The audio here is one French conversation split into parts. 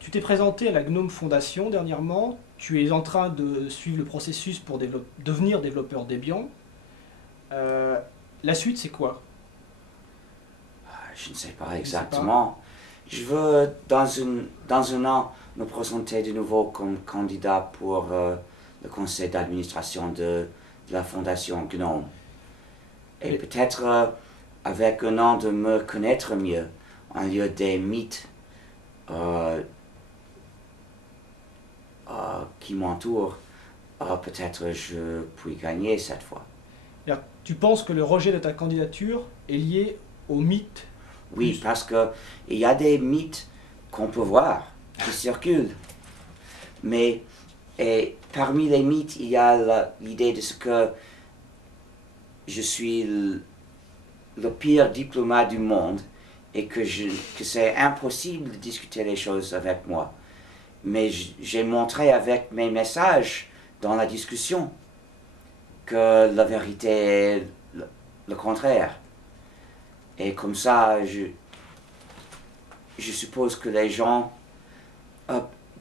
Tu t'es présenté à la Gnome Foundation dernièrement. Tu es en train de suivre le processus pour devenir développeur Debian. Euh, la suite, c'est quoi? Je ne sais pas Je sais pas. exactement. Je veux, dans un an, me présenter de nouveau comme candidat pour le conseil d'administration de la fondation GNOME. Et Et- peut-être, avec un an de me connaître mieux, en lieu des mythes euh, qui m'entourent, peut-être je puis gagner cette fois. Tu penses que le rejet de ta candidature est lié au mythe Oui, plus? parce que il y a des mythes qu'on peut voir, qui circulent. Mais et parmi les mythes, il y a l'idée de ce que je suis le pire diplomate du monde et que c'est impossible de discuter les choses avec moi. Mais j'ai montré avec mes messages dans la discussion que la vérité est le contraire. Et comme ça, je suppose que les gens, euh,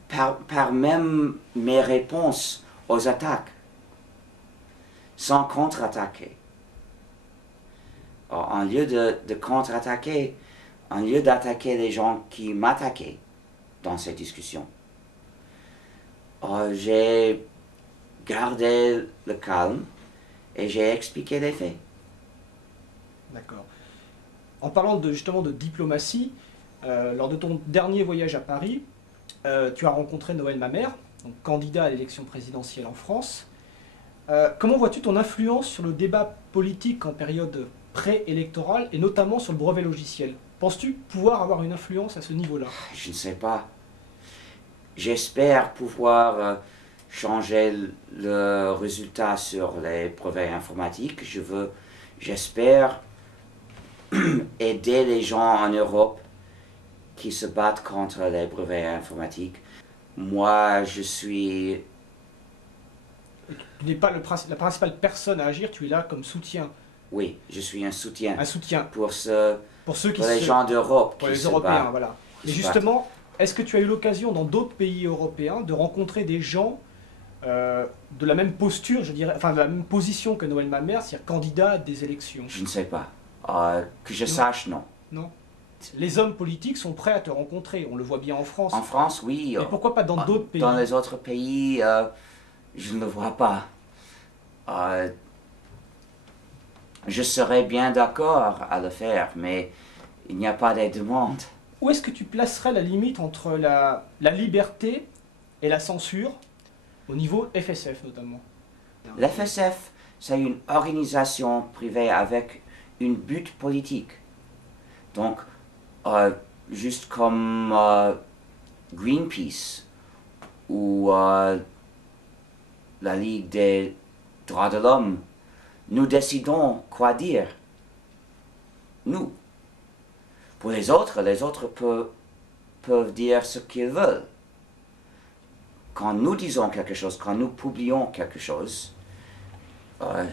par même mes réponses aux attaques, sans contre-attaquer, en lieu de contre-attaquer, en lieu d'attaquer les gens qui m'attaquaient dans ces discussions, j'ai gardé le calme et j'ai expliqué les faits. D'accord. En parlant justement de diplomatie, lors de ton dernier voyage à Paris, tu as rencontré Noël Mamère, donc candidat à l'élection présidentielle en France. Comment vois-tu ton influence sur le débat politique en période préélectorale et notamment sur le brevet logiciel? Penses-tu pouvoir avoir une influence à ce niveau-là? Je ne sais pas. J'espère pouvoir changer le résultat sur les brevets informatiques. J'espère aider les gens en Europe qui se battent contre les brevets informatiques. Moi, je suis... Tu n'es pas la principale personne à agir, tu es là comme soutien. Oui, je suis un soutien Un soutien pour, pour ceux qui pour les se... gens d'Europe pour qui les se Européens, battent. voilà. Qui Et se battent. justement, est-ce que tu as eu l'occasion dans d'autres pays européens de rencontrer des gens de la même posture, je dirais, enfin de la même position que Noël Mamère, c'est-à-dire candidat à des élections? Je ne sais pas. Que je Non. sache, non. Non. Les hommes politiques sont prêts à te rencontrer, on le voit bien en France. En France, oui. Mais pourquoi pas dans d'autres Dans pays? les autres pays, je ne le vois pas. Euh, je serais bien d'accord à le faire, mais il n'y a pas de demande. Où est-ce que tu placerais la limite entre la liberté et la censure, au niveau FSF notamment? L'FSF, c'est une organisation privée avec une but politique. Donc, euh, juste comme Greenpeace ou la Ligue des droits de l'homme, nous décidons quoi dire. Nous. Pour les autres peuvent dire ce qu'ils veulent. Quand nous disons quelque chose, quand nous publions quelque chose, euh,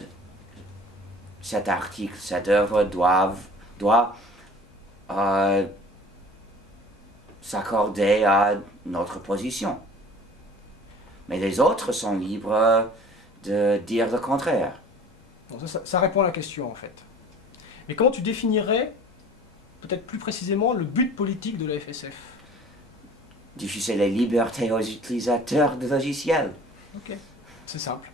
cet article, cette œuvre doit euh, s'accorder à notre position. Mais les autres sont libres de dire le contraire. Bon, ça répond à la question en fait. Mais comment tu définirais, peut-être plus précisément, le but politique de la FSF? Diffuser les libertés aux utilisateurs de logiciels. Ok, c'est simple.